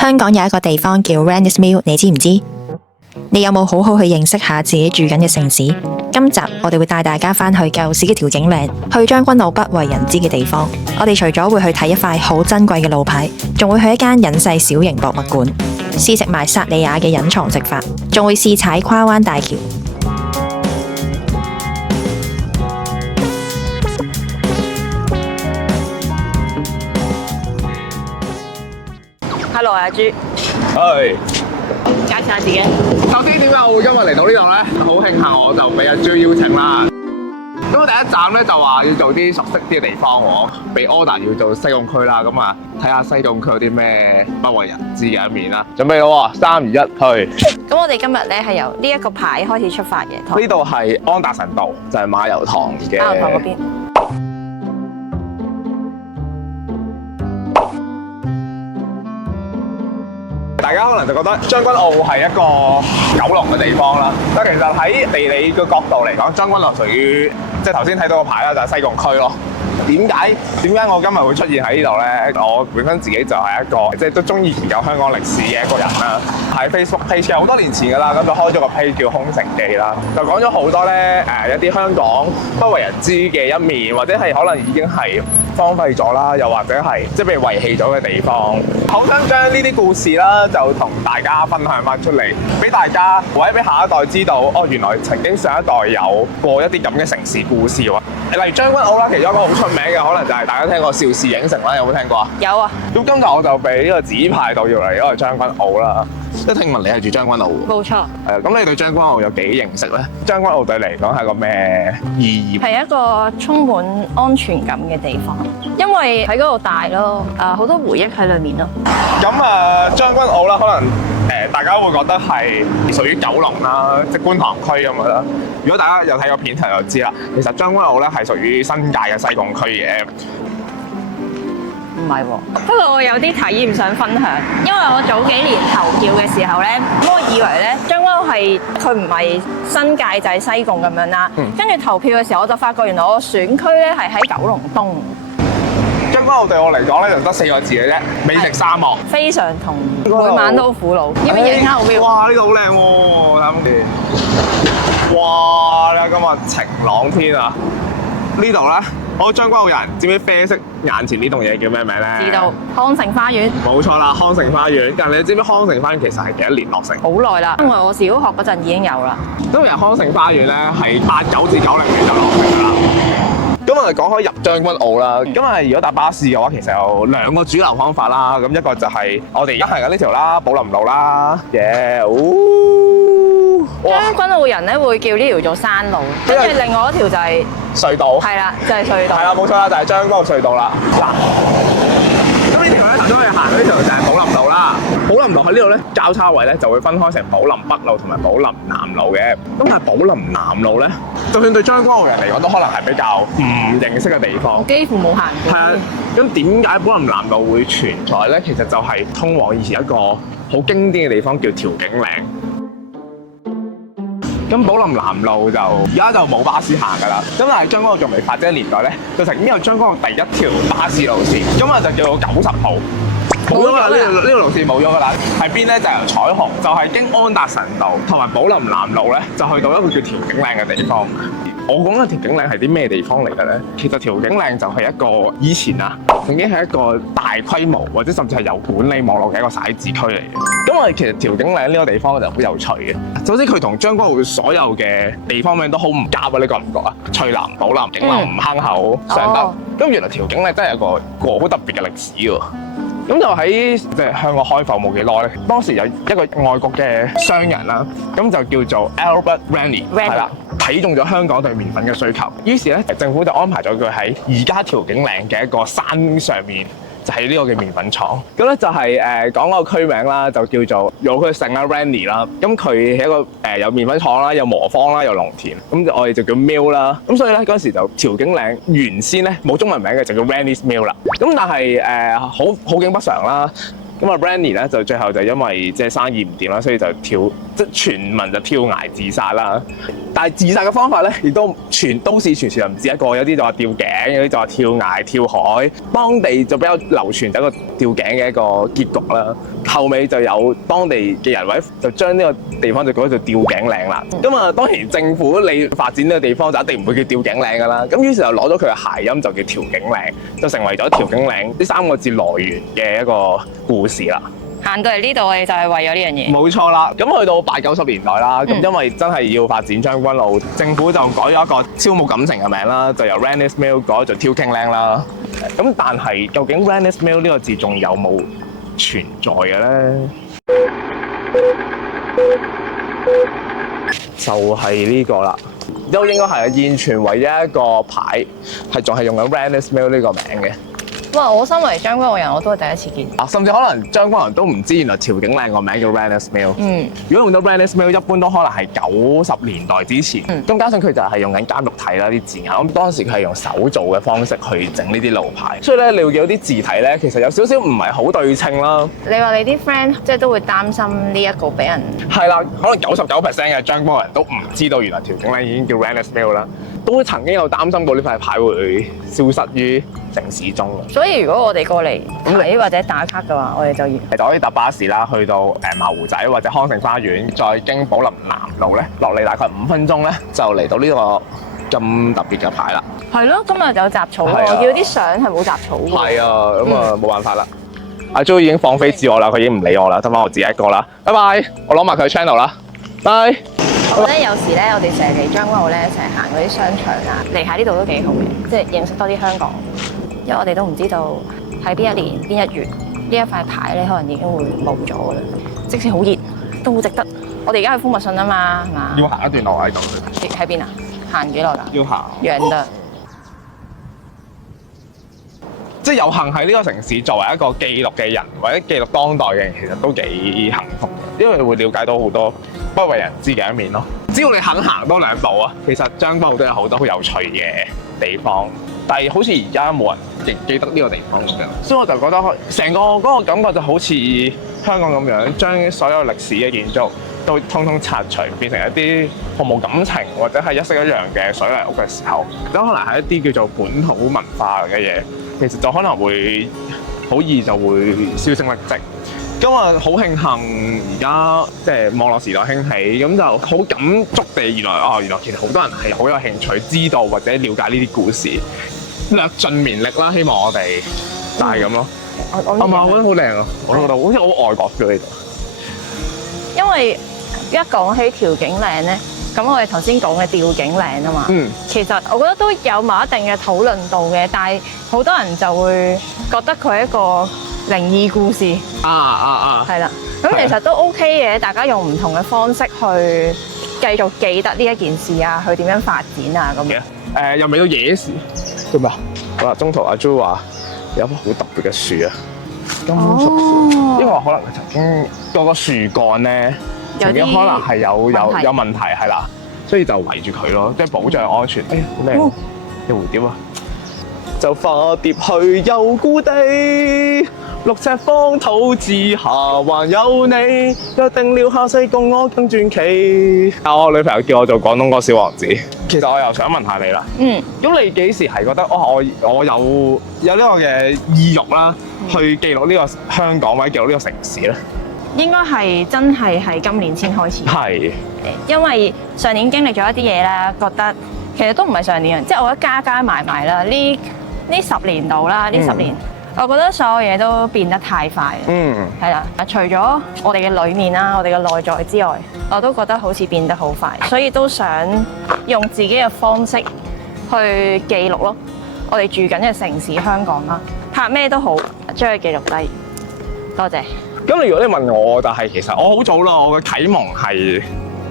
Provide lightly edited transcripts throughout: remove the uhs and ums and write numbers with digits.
香港有一個地方叫 Rannis Mill， 你知唔知？你有冇好好去認識下自己住緊嘅城市？今集我哋會帶大家返去舊時嘅調景嶺，去將軍澳不為人知嘅地方。我哋除咗會去睇一塊好珍貴嘅路牌，仲會去一間隱世小型博物館，試食埋薩莉亞嘅隱藏食法，仲會試踩跨灣大橋。Hello， 阿朱。係。介紹下自己。首先點解我會今日嚟到呢度咧？好慶幸我就俾阿朱邀請啦。咁我第一站咧就話要做啲熟悉啲嘅地方喎，被 order 要做西貢區啦。咁啊，睇下西貢區有啲咩不為人知嘅一面啦。準備咯喎，3、2、1，去！咁我哋今日咧係由呢一個牌開始出發嘅。呢度係安達臣道，就係馬油塘嘅。馬油塘嗰邊。大家可能就覺得將軍澳係一個九龍嘅地方啦，但其實喺地理嘅角度嚟講，將軍澳屬於即係頭先睇到個牌啦，就係西貢區咯。點解我今日會出現喺呢度咧？我本身自己就係一個即係都中意研究香港歷史嘅一個人啦。喺 Facebook page 好多年前㗎啦，咁就開咗個 page 叫《空城記》啦，就講咗好多咧一啲香港不為人知嘅一面，或者係可能已經係荒廢咗啦，又或者係即係被遺棄咗嘅地方，好想將呢啲故事啦，就同大家分享翻出嚟，俾大家或者俾下一代知道，哦，原來曾經上一代有過一啲咁嘅城市故事喎。例如將軍澳啦，其中一個好出名嘅，可能就係大家聽過邵氏影城啦，有冇聽過啊？有啊。咁今日我就俾呢個指派到要嚟呢個將軍澳啦。即係聽聞你係住將軍澳喎。冇錯。咁你對將軍澳有幾認識咧？將軍澳對你嚟講係個咩意義？係一個充滿安全感嘅地方，因為喺嗰度大咯，好多回憶喺裏面咯。咁將軍澳啦，可能大家會覺得係屬於九龍啦，即係觀塘區咁樣啦。如果大家有睇過片頭就知啦，其實將軍澳咧係屬於新界嘅西貢區嘅。唔係喎，不過我有啲體驗想分享，因為我早幾年投票嘅時候咧，咁我以為咧將軍澳係佢唔係新界就係西貢咁樣啦。跟住投票嘅時候，我就發覺原來我選區咧係喺九龍東。將軍澳對我嚟講咧就得4個字嘅啫，美食沙漠。非常同意，每晚都好苦惱。要唔要影下我 view？哇！呢度好靚喎，睇下哇！你睇今日晴朗天啊！呢度咧，我將軍澳人知唔知啡色眼前呢棟嘢叫咩名咧？知道，康城花園。冇錯啦，康城花園。但係你知唔知康城花園其實係幾多年落成？好耐啦，因為我小學嗰陣已經有啦。因為康城花園咧係89至90年就落成㗎啦。咁我哋講開入將軍澳啦，咁啊如果搭巴士嘅話，其實有2個主流方法啦。咁一個就係我哋而家行緊呢條啦，寶林路啦，將軍澳人咧會叫呢條做山路，跟住另外一條就係隧道。係啦，就係隧道。係啦，冇錯啦，就係將軍澳隧道啦。嗱，咁呢條咧頭先我哋行嗰呢條就係寶林路啦。寶林路喺呢度咧交叉位咧就會分開成寶林北路同埋寶林南路嘅。咁但係寶林南路咧，就算對將軍澳人嚟講都可能係比較唔認識嘅地方。幾乎冇行過。係啊，咁點解寶林南路會存在咧？其實就係通往以前一個好經典嘅地方叫調景嶺。咁寶林南路就而家就冇巴士行㗎啦。咁但係將軍澳仲未發展嘅年代咧，就曾經有將軍澳第一條巴士路線，咁啊就叫做90號。冇咗啦，呢條路線冇咗㗎啦。喺邊咧？就由彩虹，就係經安達臣道同埋寶林南路咧，就去到一個叫調景嶺嘅地方。我講嘅調景嶺係啲咩地方嚟嘅咧？其實調景嶺就係一個以前啊，曾經係一個大規模或者甚至係有管理網絡嘅一個徙置區嚟嘅。咁我哋其實調景嶺呢個地方就好有趣嘅。首先佢同將軍澳所有嘅地方名都好唔夾啊！你覺唔覺啊？翠林、寶林、景林、坑口、尚德。咁原來調景嶺真係有個好特別嘅歷史喎。咁就喺即係香港開埠冇幾耐咧，當時有一個外國嘅商人啦，咁就叫做 Albert Rennie， 係啦，睇中咗香港對麵粉嘅需求，於是咧政府就安排咗佢喺而家調景嶺嘅一個山上面。就係呢個嘅麵粉廠，咁咧就係講個區名啦，就叫做有佢姓啦 Rennie 啦，咁佢係一個有麵粉廠啦，有磨坊啦，有農田，咁我哋就叫 Mill 啦，咁所以咧嗰陣時就調景嶺原先咧冇中文名嘅，就叫 Rennie's Mill 啦，咁但係好景不常啦。咁啊 Rennie 咧就最後就因為即係生意唔掂啦，所以就即係全民就跳崖自殺啦。但係自殺嘅方法咧，亦都都市傳說又唔止一個，有啲就話吊頸，有啲就話跳崖、跳海。當地就比較流傳就一個吊頸嘅一個結局啦。後尾就有當地嘅人或者就將呢個地方就改做吊頸嶺啦。咁啊，當然政府你發展呢個地方就一定唔會叫吊頸嶺㗎啦。咁於是就攞咗佢嘅諧音就叫調景嶺，就成為咗調景嶺呢3個字來源嘅一個故事啦。行到嚟呢度，我哋就係為咗呢樣嘢。冇錯啦，咁去到80、90年代啦，咁因為真係要發展將軍澳，政府就改咗一個超冇感情嘅名啦，就由 Rannis Mill 改做 Tewking Lang 啦。咁但係究竟 Rannis Mill 呢個字仲有冇存在嘅咧？就係呢個啦，都應該係現存唯一一個牌係仲係用緊 Rannis Mill 呢個名嘅。哇！我身為將軍澳人，我都係第一次見。甚至可能將軍澳人都唔知原來調景嶺個名叫 Rannis Mill。如果用到 Rannis Mill，一般都可能係90年代之前。咁加上佢就係用緊監獄體啦啲字眼。咁當時佢係用手做嘅方式去整呢啲路牌，所以咧你會見到啲字體咧，其實有少少唔係好對稱啦。你話你啲 friend 即係都會擔心呢一個俾人係啦，可能99% 嘅將軍澳人都唔知道原來調景嶺已經叫 Rannis Mill 啦，都曾經有擔心過呢塊牌會消失於城市中。所以如果我哋過嚟睇或者打卡嘅話，我哋就可以搭巴士啦，去到茅湖仔或者康城花園，再經寶林南路咧落嚟，大概5分鐘咧就嚟到呢個咁特別嘅牌啦。係咯，今日有雜草喎，我見到啲相係冇雜草嘅。係啊，咁啊冇辦法啦。阿 Jo 已經放飛自我啦，佢已經唔理我啦，得翻我自己一個啦。拜拜，我攞埋佢 channel 啦。拜。我覺得有時咧，我哋成日嚟將軍澳咧，成日行嗰啲商場啊，嚟下呢度都幾好嘅，即係認識多啲香港。因為我哋都唔知道喺邊一年邊一月呢一塊牌咧，可能已經會冇咗㗎啦。即使好熱，都好值得。我哋而家去豐物信啊嘛，係嘛？要行一段路喺度。喺邊啊？行幾耐㗎？要行。遠的。即係有幸喺呢個城市作為一個記錄嘅人，或者記錄當代嘅人，其實都幾幸福嘅，因為會了解到好多不為人知嘅一面咯。只要你肯行多2步啊，其實將軍澳都有好多好有趣嘅地方，但係好似而家冇人記得呢個地方咁樣，所以我就覺得成個嗰個感覺就好似香港咁樣，將所有歷史嘅建築都通通拆除，變成一啲毫無感情或者係一式一樣嘅水泥屋嘅時候，都可能係一啲叫做本土文化嘅嘢，其實就可能會好易就會銷聲匿跡。咁啊，好慶幸而家即係網絡時代興起，咁就好感觸地原來其實好多人係好有興趣知道或者了解呢啲故事，略盡綿力啦。希望我哋就係咁咯。我覺得好靚啊！我都覺得好似好外國嘅呢度。因為一講起調景嶺咧，咁我哋頭先講嘅吊頸嶺啊嘛，其實我覺得都有某一定嘅討論度嘅，但係好多人就會覺得佢係一個靈異故事係啦，咁其實都 OK 嘅，大家用唔同嘅方式去繼續記得呢一件事啊，去點樣發展啊咁樣。又未到野事做咩啊？好啦，中途阿 Jo 話有棵好特別嘅樹啊，金屬樹，因為可能佢曾經嗰個樹幹咧，曾經可能係有問題係啦，所以就圍住佢咯，即係保障安全。哎呀，好靚，有蝴蝶啊！就化蝶去遊故地，6尺方土之下還有你，約定了下世共我更傳奇。我女朋友叫我做廣東歌小王子，其實我又想問下你啦。咁你幾時係覺得我有呢個嘅意欲啦，去記錄呢個香港或者記錄呢個城市咧？應該係真係喺今年先開始。係，因為上年經歷咗一啲嘢啦，覺得其實都唔係上年，即係我覺得加埋啦，呢10年度啦，呢10年，我覺得所有嘢都變得太快。係啦，除咗我哋嘅裡面啦，我哋嘅內在之外，我都覺得好似變得好快，所以都想用自己嘅方式去記錄咯。我哋住緊嘅城市香港啦，拍咩都好，將佢記錄低。多謝。咁如果你問我，但係其實我好早啦，我嘅啟蒙係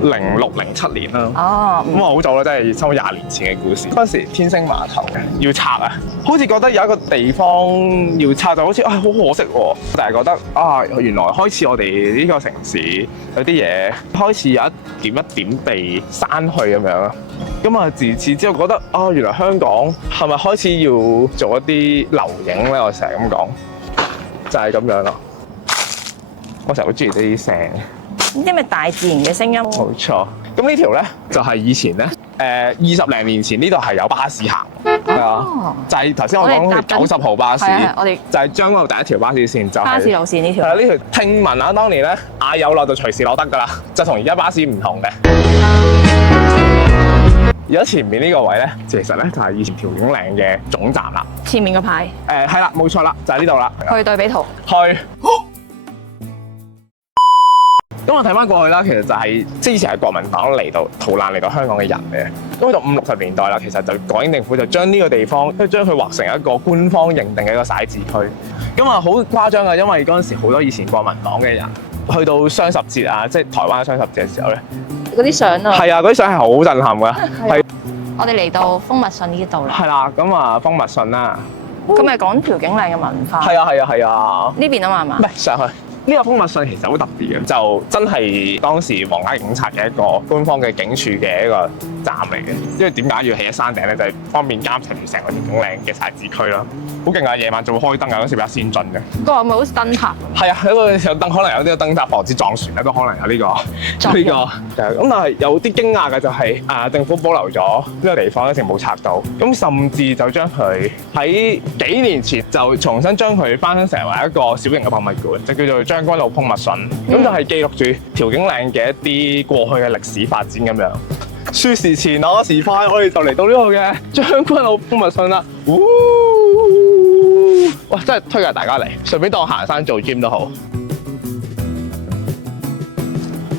06、07年啦。咁我好早啦，真係差唔多20年前嘅故事。嗰陣時天星碼頭要拆啊，好似覺得有一個地方要拆，就好似好可惜喎。就係覺得原來開始我哋呢個城市有啲嘢開始有一點一點被刪去咁樣。咁啊，自此之後覺得原來香港係咪開始要做一啲留影咧？我成日咁講，就係咁樣咯。我成日好中意呢啲聲。呢啲咪大自然嘅聲音。冇錯。咁呢條咧就係以前咧20零年前呢度係有巴士行，係啊，就係頭先我講嘅90號巴士，我哋就係將軍澳第一條巴士線就係巴士路線呢條。係啦，呢條聽聞啊，當年咧嗌有落就隨時攞得㗎啦，就同而家巴士唔同嘅。而家前面呢個位咧，其實咧就係以前調景嶺嘅總站啦。前面個牌係啦，冇錯啦，就係呢度啦。去對比圖。去。咁我睇翻過去啦，其實就係即係以前係國民黨嚟到逃難嚟到香港嘅人嘅。咁去到50、60年代啦，其實就港英政府就將呢個地方，即係將佢劃成一個官方認定嘅一個徙置區。咁啊好誇張啊，因為嗰陣時好多以前國民黨嘅人去到雙十節啊，即係台灣雙十節嘅時候咧，嗰啲相啊。係啊，嗰啲相係好震撼㗎。係。我哋嚟到蜂蜜信呢度啦。係啦，咁啊蜂蜜信啦。咁咪講調景嶺嘅文化。係啊。呢邊啊嘛係嘛？唔係上去。呢個蜂蜜信其實好特別嘅，就真係當時皇家警察嘅一個官方嘅警署嘅一個站嚟嘅。因為點解要起喺山頂咧？就係方便監察住成個調景嶺嘅徙置區啦。好勁啊！夜晚仲會開燈啊，嗰時比較先進嘅。個係咪好似燈塔？係啊，有個有燈，可能有啲燈塔防止撞船咧，都可能有呢個。咁但係有啲驚訝嘅就係政府保留咗呢個地方，一直冇拆到。咁甚至就將佢喺幾年前就重新將佢翻新成為一個小型嘅博物館，就叫做將軍澳蜂蜜信。咁就係記錄住調景嶺嘅一啲過去嘅歷史發展咁樣。說時遲那時快，我哋就嚟到呢個嘅將軍澳蜂蜜信啦。哇！真係推介大家嚟，順便當行山做 gym 都好。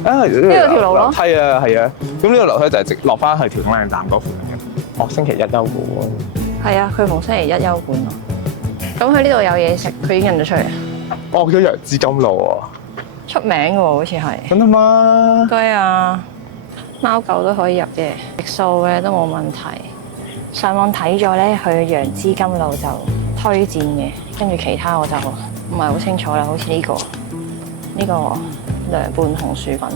呢個條路咯。係啊。咁呢個樓梯就係直落翻去調景嶺站嗰附近嘅。哦，星期一休館。係啊，佢逢星期一休館咯。咁佢呢度有嘢食，佢已經印咗出嚟。哦，叫楊枝甘露喎。出名嘅喎，好似係。真係嗎？對啊，貓狗都可以入嘅，食素嘅都冇問題。上網睇咗咧，佢楊枝甘露就推薦嘅，跟住其他我就唔係好清楚啦。好似呢個涼拌紅薯粉，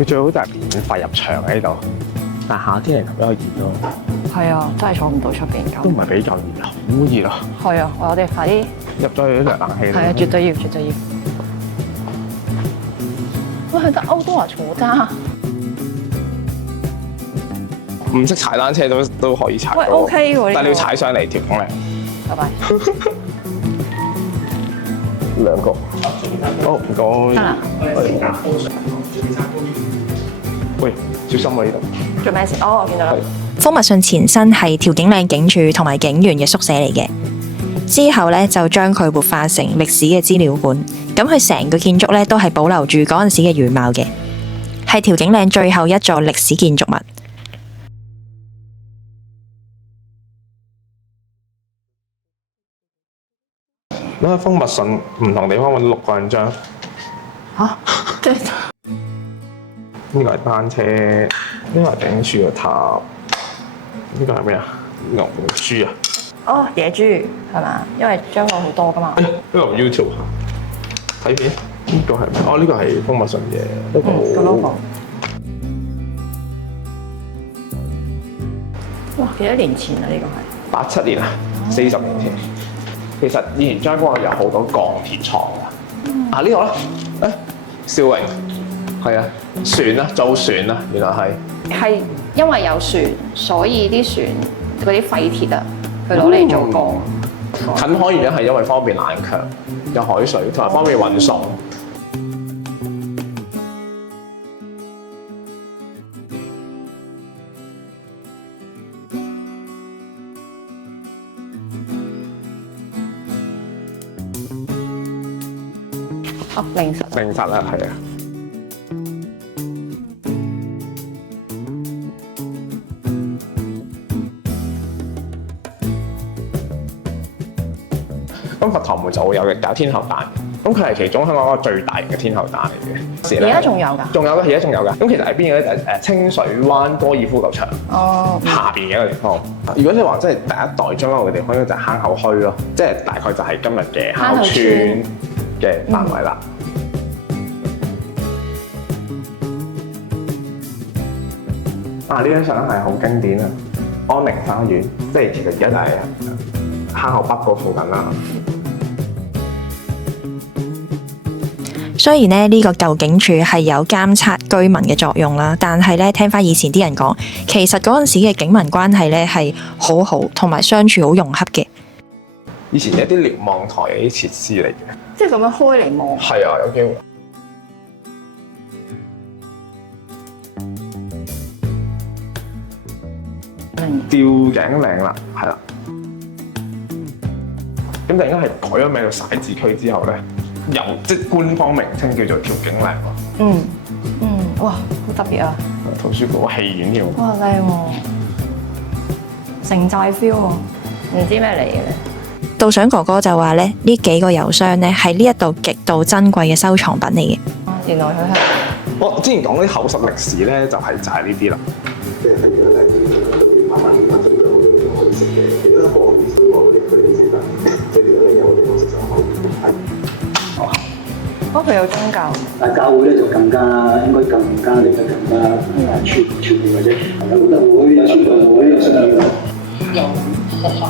佢最好就係免費入場喺度，但夏天嚟比較熱咯。係啊，真係坐唔到出邊咁。都唔係比較熱，好熱啊！係啊，我哋快啲入咗去涼冷氣。係啊，絕對要。喂，去得歐多華坐咋？唔識踩單車都可以踩到。喂 ，OK 喎，但係你要踩上嚟調景嶺。拜拜。兩個。好，唔該。得啦。喂，小心喎呢度。做咩事？哦，我見到啦。蜂蜜信前身係調景嶺警署同埋警員嘅宿舍嚟嘅，之後咧就將佢活化成歷史嘅資料館。咁佢成個建築咧都係保留住嗰陣時嘅原貌嘅，係調景嶺最後一座歷史建築物。咁喺蜂蜜信唔同地方揾到6個印章。嚇？即係呢個係單車，呢個係警署嘅塔，呢個係咩啊？牛豬啊？哦，野豬係嘛？因為將軍好多㗎嘛。呢個 YouTube 睇片，呢個係咩？哦，呢個係蜂蜜信嘅一個 logo。哇！幾多年前啊？呢個係87年啊，40年前。其實以前將軍澳有好多鋼鐵廠㗎。啊呢個咧，兆榮係啊，船啊，造船啊，原來係因為有船，所以啲船嗰啲廢鐵啊，佢攞嚟做鋼。近海原因係因為方便冷卻，有海水同埋方便運送。哦，靈實啦，係啊。咁佛堂門就會有天后誕，咁佢係其中香港一個最大型嘅天后誕嚟嘅。而家仲有㗎？仲有嘅，而家仲有㗎。咁其實喺邊嘅咧？清水灣高爾夫球場下邊嘅一個地方。如果你話即係第一代將軍澳嘅地方，應該就係坑口墟咯，即係大概就係今日嘅坑口村嘅範圍啦。呢張相係好經典啊！安寧花園，即係其實而家就係坑口北嗰附近啦。雖然咧呢個舊警署係有監察居民嘅作用啦，但係咧聽翻以前啲人講，其實嗰陣時嘅警民關係咧係好好，同埋相處好融洽嘅。以前有啲瞭望台嘅啲設施嚟嘅，即係咁樣開嚟望。係啊，有機會。吊頸嶺啦，係啦。咁就應該係改咗名做徙置區之後咧，由即係官方名稱叫做調景嶺。哇，好特別啊！圖書館、戲院添。哇，靚喎，城寨 feel 喎，唔知咩嚟嘅咧。導賞哥哥就話咧，呢幾個郵箱咧係呢一度極度珍貴嘅收藏品嚟嘅。原來佢係我之前講啲口述歷史咧，就係呢啲啦。佢有宗教，但教會咧就更加應該更加嚟得更加全面或者有會會有宣道會有信仰有學校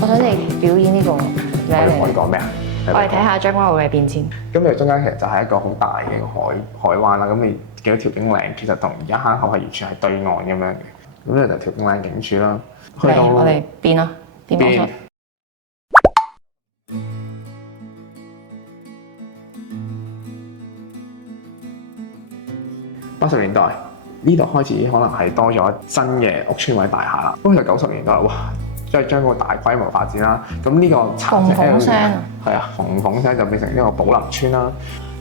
我想你表演呢個可以講咩啊？我哋睇下將軍澳嘅變遷。咁佢中間其實就係一個好大嘅海灣啦。咁你見到調景嶺其實同而家坑口係完全係對岸咁樣嘅。咁呢就調景嶺警署啦。去到我哋變啦，變魔術。 80年代呢度開始可能係多咗新嘅屋邨位大廈啦。咁就90年代哇，即係將個大規模發展啦。咁呢個鳳鳳聲係啊，鳳鳳聲就變成呢個寶林村啦。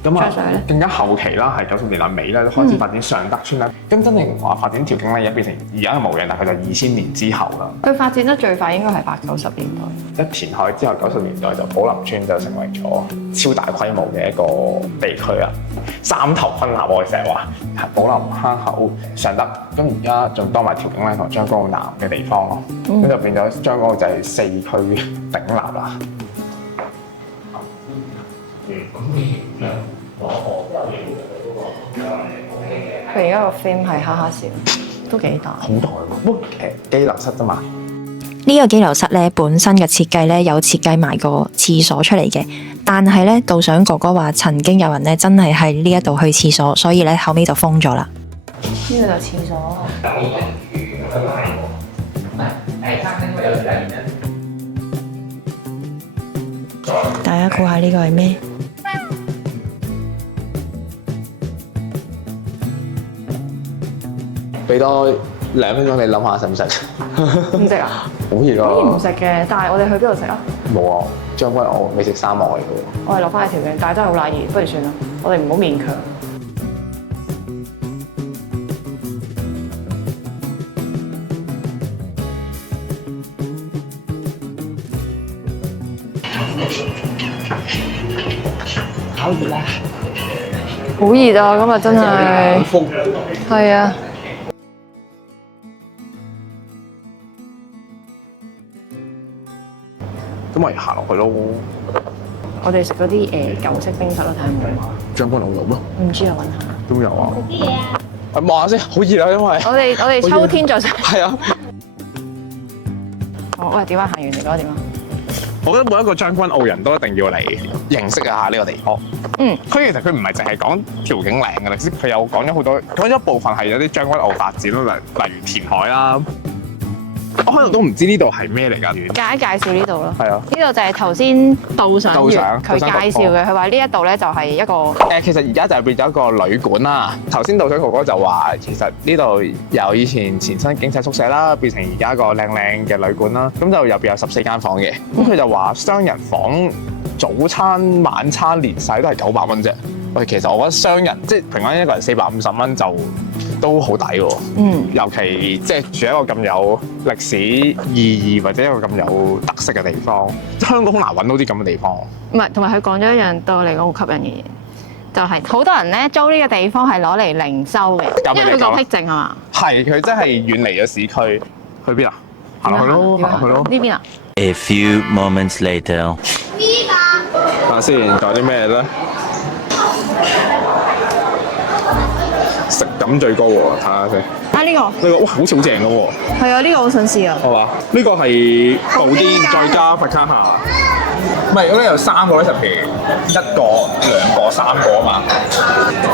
咁啊，更加後期啦，係90年代尾咧開始發展尚德村啦。咁真正話發展調景嶺而家變成而家嘅模樣，大概就2000年之後啦。佢發展得最快應該係80、90年代。一填海之後，90年代就寶林村就成為咗超大規模嘅一個地區啦。三頭昆立我哋成日話係寶林、坑口、尚德，咁而家仲多埋調景嶺同將軍澳南嘅地方咯。咁就變咗將軍澳就係4區鼎立啦。佢而家個 frame 係哈哈笑，都幾大。好大喎，不過機樓室啫嘛。呢個機樓室咧本身嘅設計咧有設計埋個廁所出嚟嘅，但係咧導賞哥哥話曾經有人咧真係喺呢一度去廁所，所以咧後尾就封咗啦。呢個就廁所。大家估下呢個係咩？俾多2分鐘你諗下食唔食？唔食啊？好熱啊！可以唔食嘅，但係我哋去邊度食啊？冇啊，將軍澳美食沙漠嚟嘅喎。我哋落翻去條頸，但係真係好辣熱，不如算啦。我哋唔好勉強。好熱啦！好熱啊！今日真係。係啊。咁咪行落去咯。我哋食嗰啲舊式冰室咯，睇下有冇。將軍澳有咩？唔知啊，揾下。都有啊。啲嘢啊！望下先，好熱啊，因為。我哋秋天再食。係啊。喂，點啊？行完嚟講點啊？我覺得每一個將軍澳人都一定要嚟認識一下呢個地方。佢其實佢唔係淨係講調景嶺嘅歷史，佢有講咗好多，講咗一部分係有啲將軍澳發展咯，例如填海啦。我可能都唔知呢度係咩嚟㗎。介紹呢度咯。係啊。呢度就係頭先導賞員佢介紹嘅，佢話呢一度咧就係一個其實而家就變咗一個旅館啦。頭先導賞哥哥就話，其實呢度由以前前身警察宿舍啦，變成而家個靚靚嘅旅館啦。咁就入邊有14間房嘅。咁佢就話雙人房早餐晚餐連晒都係900蚊啫。喂，其實我覺得雙人即係平均一個人450蚊就都好抵喎。尤其即係住一個咁有歷史意義或者一個咁有特色嘅地方，香港好難揾到啲咁嘅地方。唔係，同埋佢講咗一樣對我嚟講好吸引嘅嘢，就係好多人咧租呢個地方係攞嚟零收嘅，因為佢個僻靜係嘛？係，佢真係遠離咗市區。去邊啊？行落去咯，行落去咯。呢邊啊 A few moments later。睇下先，仲有啲咩咧？食感最高喎，睇下先。呢個哇，好似好正嘅喎。係啊，呢個我想試啊。係嘛？呢個係布甸再加佛卡夏。唔係，咁咧有3個 recipe， 1個、2個、3個啊嘛。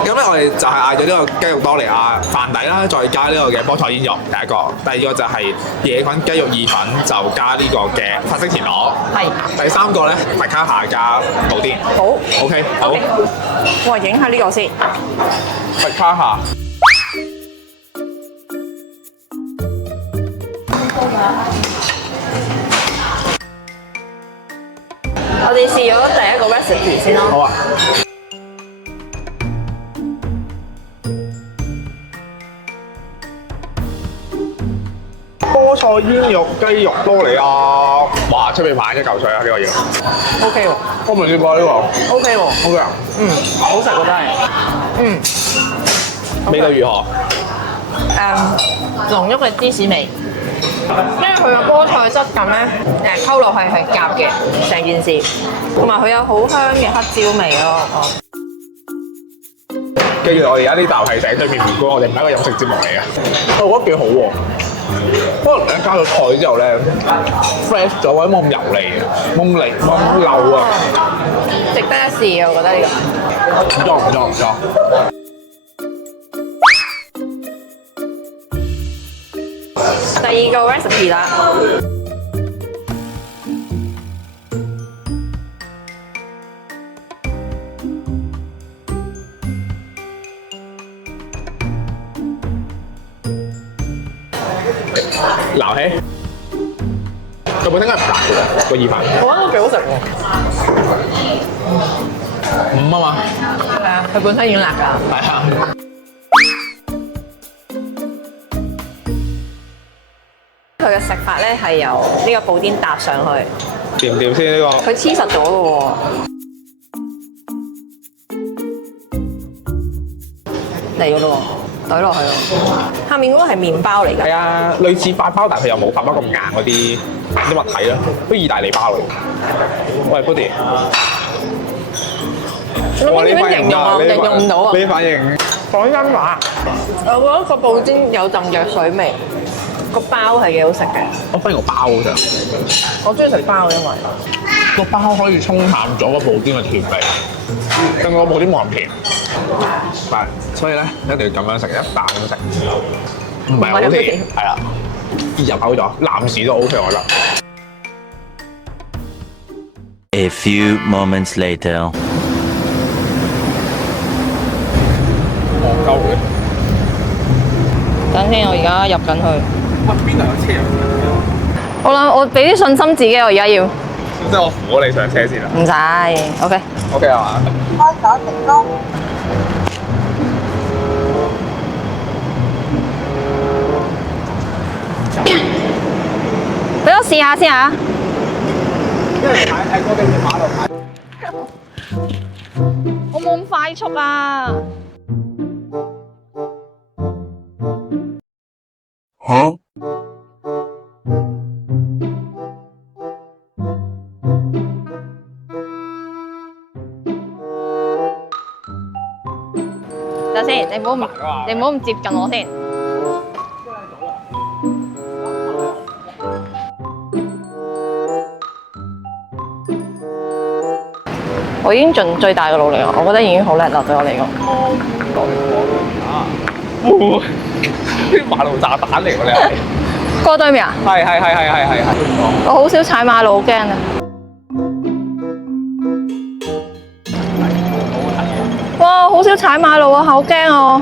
咁咧我哋就係嗌咗呢個雞肉多利亞飯底啦，再加呢個嘅菠菜煙肉第一個，第二個就係野菌雞肉意粉，就加呢個嘅法式田螺。係。第3個咧係卡下加布甸。好。OK， 好。我影下呢個先。係卡下。我哋試咗第一個 recipe 先咯。好啊。菠菜煙肉雞肉多利亞，哇！出面買1嚿水啊！呢個要。OK 喎。我未試過呢個。OK 喎。 OK 啊。好食喎真係。味道如何？濃郁嘅芝士味，因為佢個菠菜質感咧，溝落去係夾嘅成件事，同埋佢有好香嘅黑椒味咯。記住我哋而家呢啖係醒水面面觀，我哋唔係一個飲食節目嚟嘅。我覺得幾好喎，不過咧加咗菜之後咧 ，fresh 咗，或者冇咁油膩，冇咁膩，冇咁漏啊。值得一試啊！我覺得呢個。唔錯。第二個 recipe 啦。撈起，佢本身應該係唔辣嘅喎，個意粉。我覺得都幾好食喎。5啊嘛。係啊，佢本身已經辣㗎。係啊。佢嘅食法咧係由呢個布甸搭上去。掂唔掂先呢個？佢黐實咗嘅喎。嚟嘅咯喎，懟落去咯。下面嗰個係麵包嚟㗎。係啊，類似法包，但係佢又冇法包咁硬嗰啲物體啦，好似意大利包嚟。喂 ，Buddy，你點樣形容啊？形容唔到啊！你反應講真話，我覺得個布甸有陣藥水味，個包係幾好食嘅。我反而個包好食，我中意食包，因為個包可以沖淡咗個布甸嘅甜味，令個布甸冇咁甜。係，所以咧一定要咁樣食，一啖咁食，唔係好甜，係啦，入口咗，男士都 OK，我覺得。A few moments later. 戇鳩嘅。等先，我而家入緊去。喂，邊度有車入去？我諗我俾啲信心自己，我而家要。即係我扶咗你上車先啦。唔使，OK。OK 係嘛？開咗成功。俾我試下先嚇。因為喺嗰邊嘅馬路牌。我冇咁快速啊！Huh? 等先，你唔好咁接近我先。我已經盡最大嘅努力啦，我覺得已經好叻啦，對我嚟講。啲馬路炸彈嚟喎，你係。過對面啊？係。我好少踩馬路，好驚啊！哇，好少踩馬路啊，好驚啊！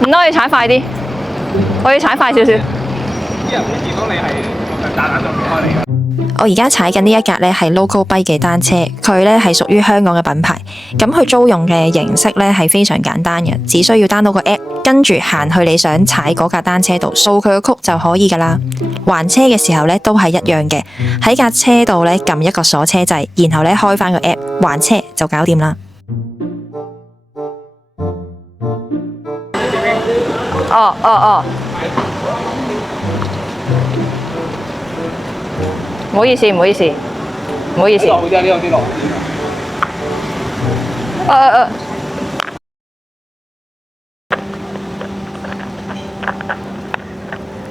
唔得，我要踩快啲，我要踩快少少。啲人會見到你係個炸彈就避開你㗎。我而家踩緊呢一架咧係 Local Bike 嘅單車，佢咧係屬於香港嘅品牌。咁佢租用嘅形式咧係非常簡單嘅，只需要 download 個 app， 跟住行去你想踩嗰架單車度，掃佢個曲就可以噶啦。還車嘅時候咧都係一樣嘅，喺架車度咧撳一個鎖車掣，然後咧開翻個 app 還車就搞掂啦。哦。唔好意思。呢度啲路。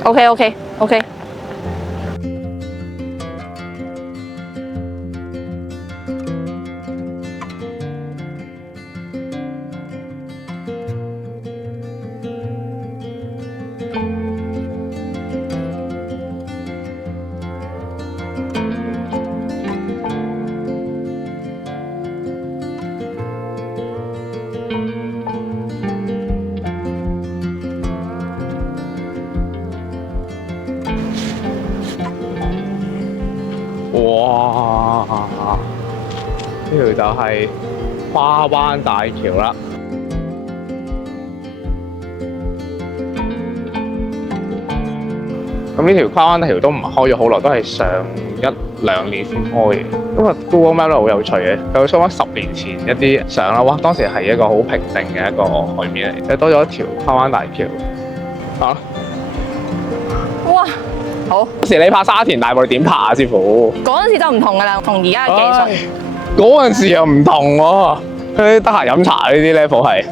OK。哇！呢條就係跨灣大橋啦。咁呢條跨灣大橋都唔係開咗好耐，都係上1-2年先開嘅。咁啊 Google Map 都好有趣嘅，佢收翻10年前一啲相啦。哇！當時係一個好平靜嘅一個海面嚟，即係多咗一條跨灣大橋。啊！哇！好，時你拍沙田大埔你點拍啊，師傅？嗰陣時就唔同㗎啦，同而家嘅技術。嗰陣時又唔同喎，佢得閒飲茶呢啲 level 係。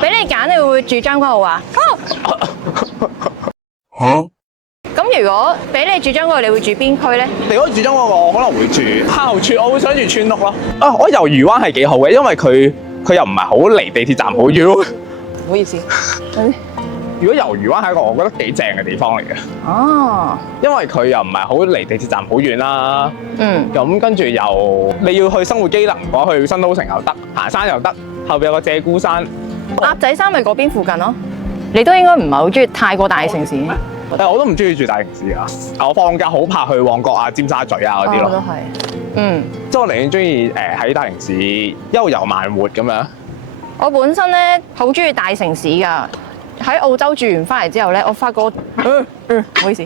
俾你揀，你會唔會住將軍澳啊？咁如果俾你住將軍澳，你會住邊區咧？如果住將軍澳，我可能會住坑豪村，我會想住村屋咯。啊，我覺得魷魚灣係幾好嘅，因為佢又唔係好離地鐵站好遠。唔好意思。如果魷魚灣係一個我覺得幾正嘅地方嚟嘅。哦。因為佢又唔係好離地鐵站好遠啦。嗯。咁跟住又你要去生活機能嘅話，去新都城又得，行山又得，後邊有個鷓鴣山。鴨仔山咪嗰邊附近咯。你都應該唔係好中意太過大城市。我都唔中意住大城市啊！我放假好怕去旺角啊、尖沙咀啊嗰啲咯。我都係。即係我寧願中意喺大城市悠遊慢活咁樣。我本身咧好中意大城市㗎，喺澳洲住完翻嚟之後咧，我發覺唔好意思。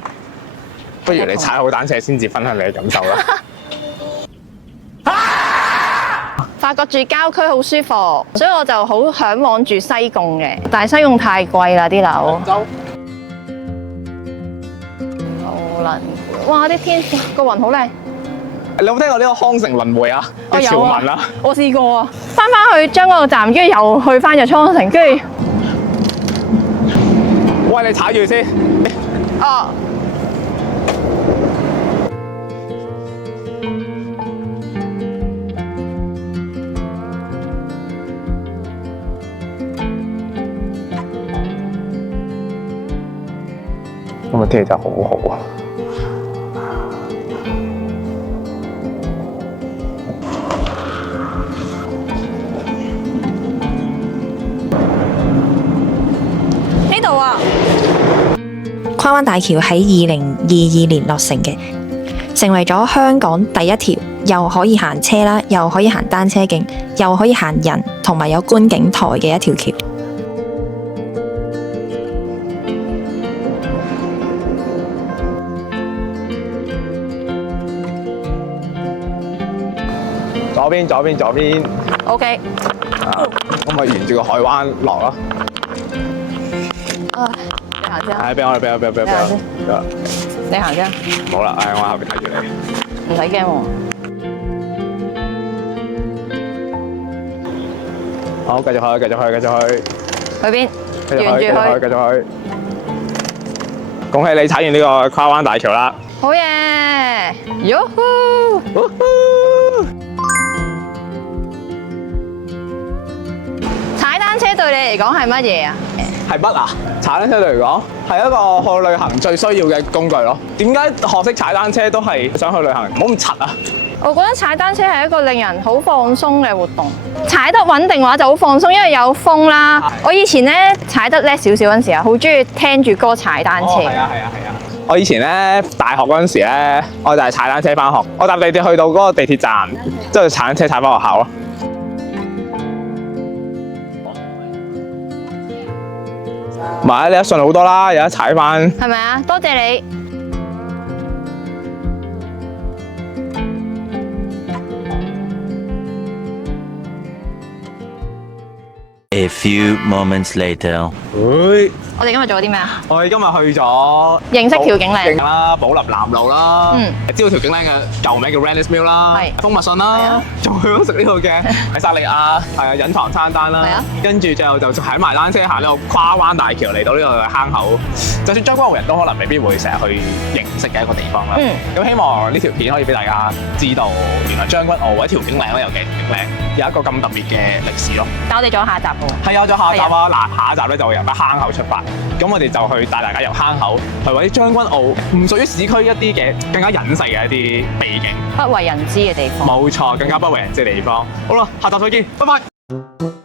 不如你踩好單車先至分享你嘅感受啦。發覺住郊區好舒服，所以我就好向往住西貢嘅，但係西貢太貴啦啲樓。好難，哇！啲天個雲好靚。你有冇聽過呢個康城輪迴啊？啲潮文啊？我試過啊，翻去將軍澳站，跟住又去翻日出康城，跟住。喂，你踩住先。哦。今日天氣真係好好啊！呢度啊！跨灣大橋喺2022年落成嘅，成為咗香港第一條又可以行車啦，又可以行單車徑，又可以行人，同埋有觀景台嘅一條橋。左邊。OK。咁咪沿住個海灣落咯。你行先。係，俾我。你行先。唔好啦，我喺後邊睇住你。唔使驚喎。好，繼續去。去邊？沿住去。繼續去。恭喜你踩完呢個跨灣大橋啦！好嘢！Yoo-hoo！踩單車對你嚟講係乜嘢啊？係乜啊？踩單車對嚟講係一個去旅行最需要嘅工具咯。點解學識踩單車都係想去旅行？唔好咁柒啊！我覺得踩單車係一個令人好放鬆嘅活動。踩得穩定嘅話就好放鬆，因為有風啦。我以前咧踩得叻少少嗰陣時啊，好中意聽住歌踩單車。係啊！我以前咧大學嗰陣時咧，我就係踩單車翻學。我搭地鐵去到嗰個地鐵站，之後踩單車踩翻學校咯。唔係，你一順好多啦，有得踩翻。係咪啊？多謝你。A few moments later. 我哋今日做咗啲咩啊？我哋今日去咗認識調景嶺啦，寶林南路啦，知道調景嶺嘅舊名叫 Randis Mill 啦，係蜂蜜信啦，仲去咗食呢度嘅薩莉亞，係啊隱藏餐單啦，跟住最後就踩埋單車行呢個跨灣大橋嚟到呢度嘅坑口，就算將軍澳人都可能未必會成日去認識嘅一個地方啦。咁希望呢條片可以俾大家知道，原來將軍澳或者調景嶺咧，尤其調景嶺有一個咁特別嘅歷史咯。但我哋仲有下集喎。係啊，仲有下集啊！嗱，下一集咧就會由個坑口出發，咁我哋就去帶大家由坑口去或者將軍澳唔屬於市區一啲嘅更加隱世嘅一啲秘境，不為人知嘅地方。冇錯，更加不為人知嘅地方。好啦，下集再見，拜拜。